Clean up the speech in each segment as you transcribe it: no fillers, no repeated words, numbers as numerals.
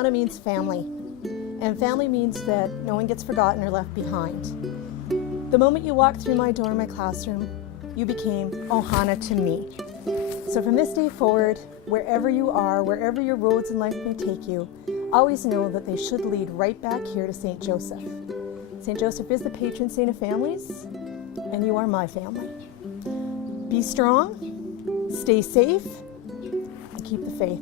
Ohana means family, and family means that no one gets forgotten or left behind. The moment you walked through my door in my classroom, you became Ohana to me. So from this day forward, wherever you are, wherever your roads in life may take you, always know that they should lead right back here to St. Joseph. St. Joseph is the patron saint of families, and you are my family. Be strong, stay safe, and keep the faith.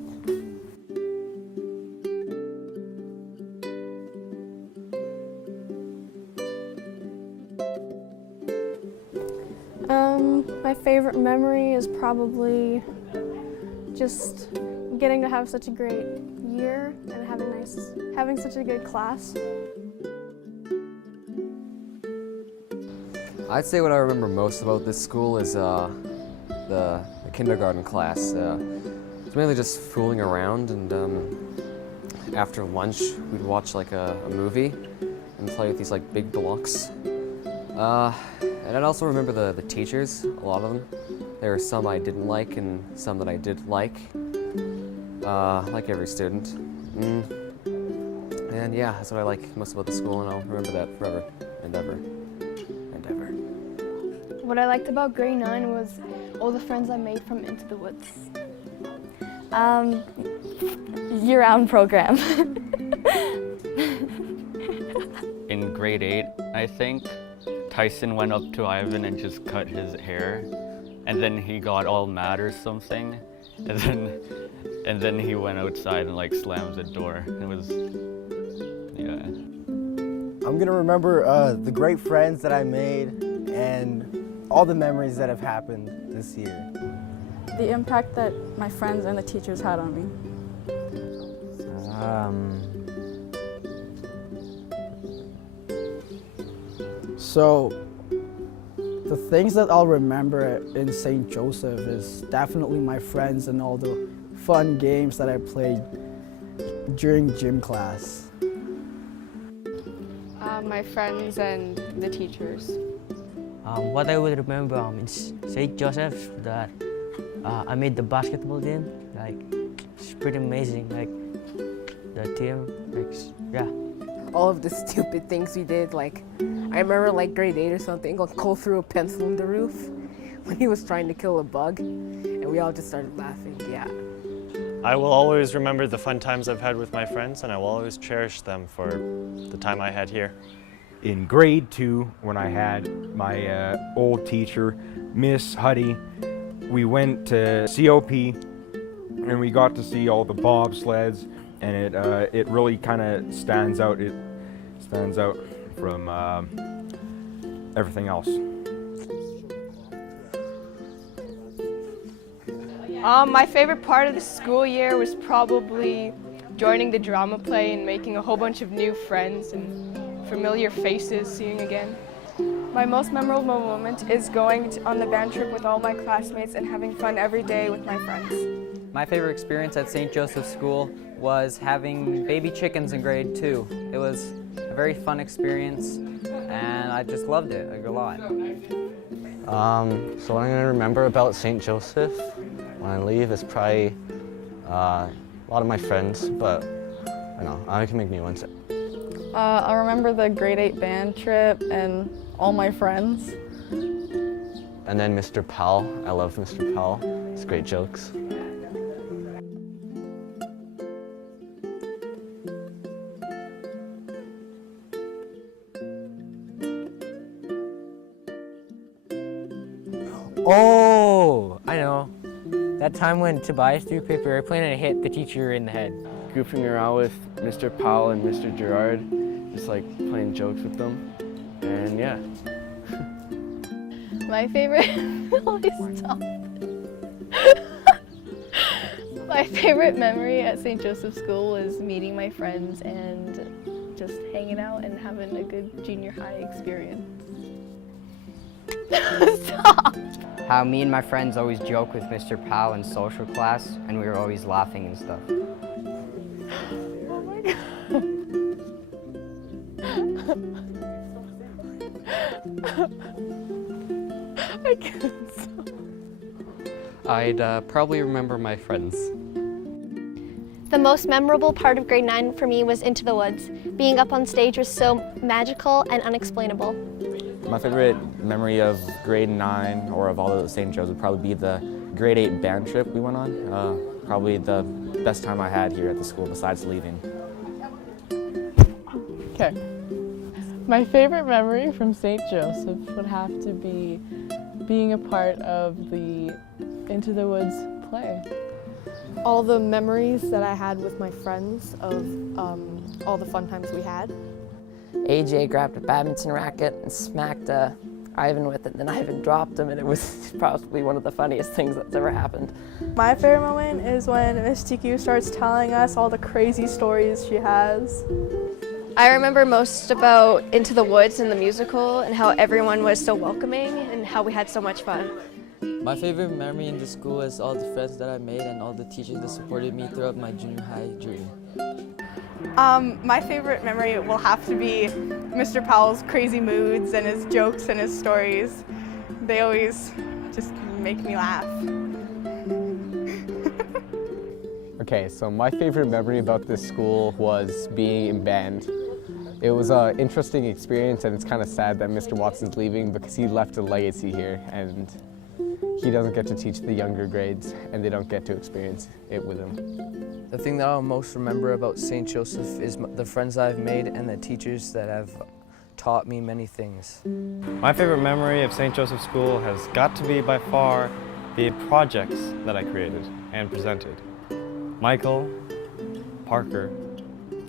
My favorite memory is probably just getting to have such a great year and having such a good class. I'd say what I remember most about this school is the kindergarten class. It's mainly just fooling around, and after lunch we'd watch like a movie and play with these like big blocks. And I'd also remember the teachers, a lot of them. There were some I didn't like and some that I did like every student. And yeah, that's what I like most about the school, and I'll remember that forever and ever and ever. What I liked about grade 9 was all the friends I made from Into the Woods. Year-round program. In grade 8, I think, Tyson went up to Ivan and just cut his hair, and then he got all mad or something, and then he went outside and like slammed the door. It was, yeah. I'm gonna remember the great friends that I made and all the memories that have happened this year. The impact that my friends and the teachers had on me. So, the things that I'll remember in St. Joseph is definitely my friends and all the fun games that I played during gym class. My friends and the teachers. What I would remember in St. Joseph, that I made the basketball team. Like, it's pretty amazing. Like, the team, like, yeah. All of the stupid things we did, like, I remember like grade 8 or something, like Cole threw a pencil in the roof when he was trying to kill a bug, and we all just started laughing, yeah. I will always remember the fun times I've had with my friends, and I will always cherish them for the time I had here. In grade 2, when I had my old teacher, Miss Huddy, we went to COP, and we got to see all the bobsleds, and it really kind of stands out. It stands out from everything else. My favorite part of the school year was probably joining the drama play and making a whole bunch of new friends and familiar faces seeing again. My most memorable moment is going on the band trip with all my classmates and having fun every day with my friends. My favorite experience at St. Joseph's School was having baby chickens in grade 2. It was a very fun experience, and I just loved it like, a lot. So what I'm going to remember about St. Joseph when I leave is probably a lot of my friends, but I know, I can make new ones. I remember the grade 8 band trip and all my friends. And then Mr. Powell. I love Mr. Powell. It's great jokes. Oh, I know. That time when Tobias threw a paper airplane and it hit the teacher in the head. Goofing around with Mr. Powell and Mr. Gerard, just like playing jokes with them, and yeah. My favorite, stop. My favorite memory at St. Joseph's School was meeting my friends and just hanging out and having a good junior high experience. Stop! How me and my friends always joke with Mr. Powell in social class, and we were always laughing and stuff. Oh my God. I can't stop. I'd probably remember my friends. The most memorable part of grade 9 for me was Into the Woods. Being up on stage was so magical and unexplainable. My favorite memory of grade 9 or of all of St. Joe's would probably be the grade 8 band trip we went on. Probably the best time I had here at the school besides leaving. Okay. My favorite memory from St. Joseph would have to be being a part of the Into the Woods play. All the memories that I had with my friends of all the fun times we had. AJ grabbed a badminton racket and smacked Ivan with it, and then Ivan dropped him, and it was probably one of the funniest things that's ever happened. My favorite moment is when Miss TQ starts telling us all the crazy stories she has. I remember most about Into the Woods and the musical and how everyone was so welcoming and how we had so much fun. My favorite memory in the school is all the friends that I made and all the teachers that supported me throughout my junior high journey. My favorite memory will have to be Mr. Powell's crazy moods and his jokes and his stories. They always just make me laugh. Okay, so my favorite memory about this school was being in band. It was an interesting experience, and it's kind of sad that Mr. Watson's leaving because he left a legacy here, and he doesn't get to teach the younger grades, and they don't get to experience it with him. The thing that I'll most remember about St. Joseph is the friends I've made and the teachers that have taught me many things. My favorite memory of St. Joseph School has got to be by far the projects that I created and presented. Michael, Parker,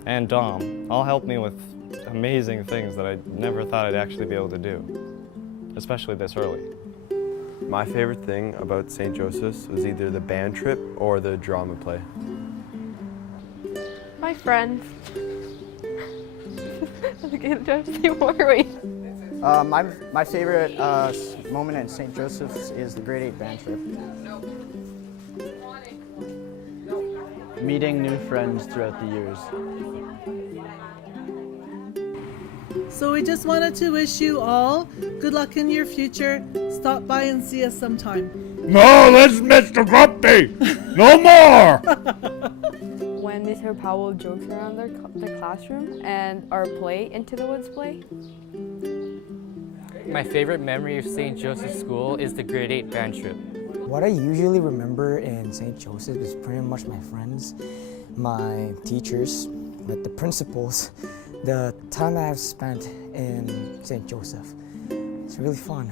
and Dom all helped me with amazing things that I never thought I'd actually be able to do, especially this early. My favorite thing about St. Joseph's was either the band trip or the drama play. My friends. Do I have to say more? Wait. My favorite moment at St. Joseph's is the grade 8 band trip. Meeting new friends throughout the years. So we just wanted to wish you all good luck in your future. Stop by and see us sometime. No, let's Mr. Grumpy! No more! When Mr. Powell jokes around the classroom and our play, Into the Woods play. My favorite memory of St. Joseph's School is the grade 8 band trip. What I usually remember in St. Joseph is pretty much my friends, my teachers, like the principals, the time I have spent in St. Joseph. It's really fun.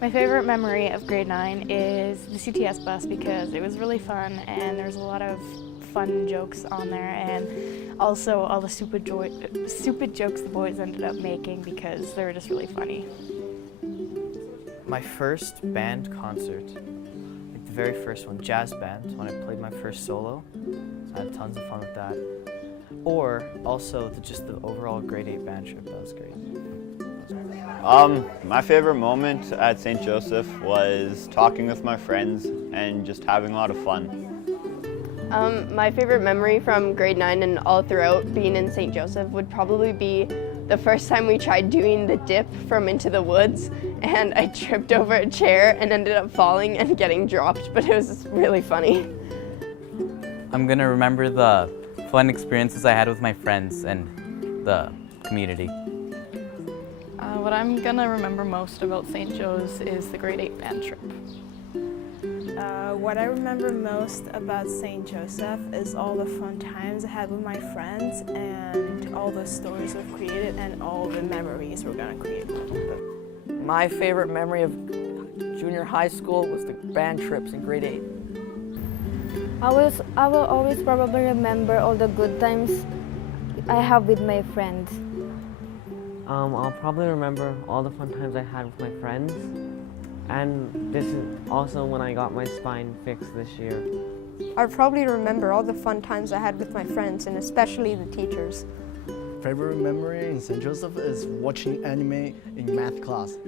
My favorite memory of grade 9 is the CTS bus because it was really fun and there was a lot of fun jokes on there, and also all the stupid jokes the boys ended up making because they were just really funny. My first band concert, like the very first one, jazz band, when I played my first solo. I had tons of fun with that. Or also just the overall grade 8 band trip, that was great. My favorite moment at St. Joseph was talking with my friends and just having a lot of fun. My favorite memory from grade 9 and all throughout being in St. Joseph would probably be the first time we tried doing the dip from Into the Woods, and I tripped over a chair and ended up falling and getting dropped, but it was really funny. I'm gonna remember the fun experiences I had with my friends and the community. What I'm gonna remember most about St. Joe's is the grade 8 band trip. What I remember most about St. Joseph is all the fun times I had with my friends and all the stories we've created and all the memories we're gonna create. My favorite memory of junior high school was the band trips in grade 8. I will always probably remember all the good times I have with my friends. I'll probably remember all the fun times I had with my friends. And this is also when I got my spine fixed this year. I'll probably remember all the fun times I had with my friends and especially the teachers. Favorite memory in St. Joseph is watching anime in math class.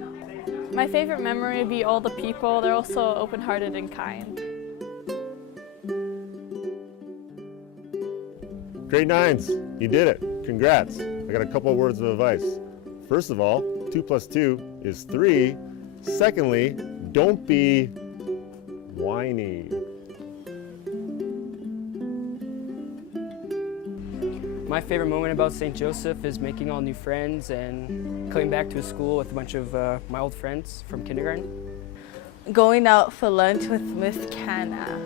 My favorite memory would be all the people. They're also open-hearted and kind. Grade 9s, you did it. Congrats. I got a couple of words of advice. First of all, 2 + 2 is 3. Secondly, don't be whiny. My favorite moment about St. Joseph is making all new friends and coming back to a school with a bunch of my old friends from kindergarten. Going out for lunch with Miss Canna.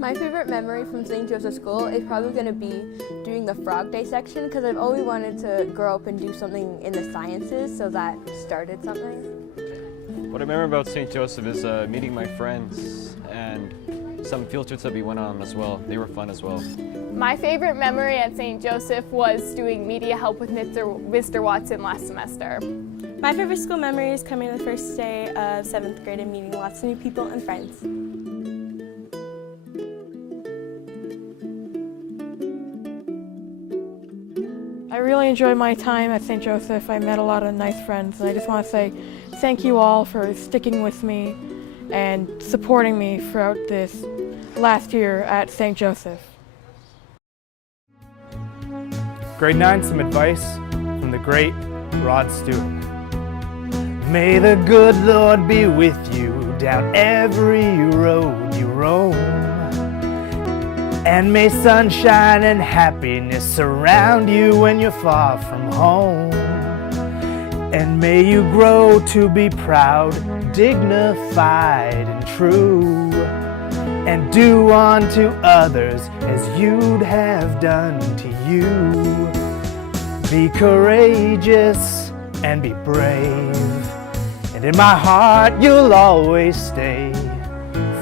My favorite memory from St. Joseph School is probably going to be doing the Frog Day section because I've always wanted to grow up and do something in the sciences, so that started something. What I remember about St. Joseph is meeting my friends and some field trips that we went on as well. They were fun as well. My favorite memory at St. Joseph was doing media help with Mr. Watson last semester. My favorite school memory is coming the first day of 7th grade and meeting lots of new people and friends. I really enjoyed my time at St. Joseph. I met a lot of nice friends, and I just want to say thank you all for sticking with me and supporting me throughout this last year at St. Joseph. Grade 9, some advice from the great Rod Stewart. May the good Lord be with you down every road you roam. And may sunshine and happiness surround you when you're far from home. And may you grow to be proud, dignified, and true. And do unto others as you'd have done to you. Be courageous and be brave. And in my heart you'll always stay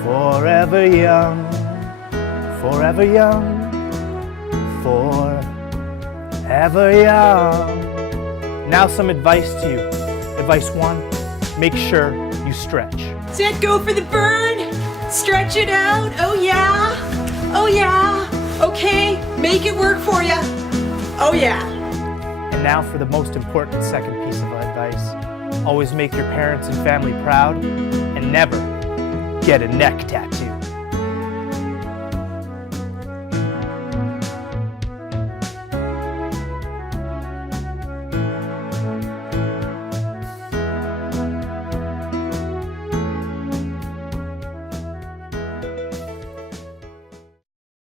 forever young. Forever young, forever young. Now some advice to you. Advice 1, make sure you stretch. Set, go for the burn. Stretch it out. Oh yeah. Oh yeah. Okay, make it work for you. Oh yeah. And now for the most important second piece of advice. Always make your parents and family proud and never get a neck tattoo.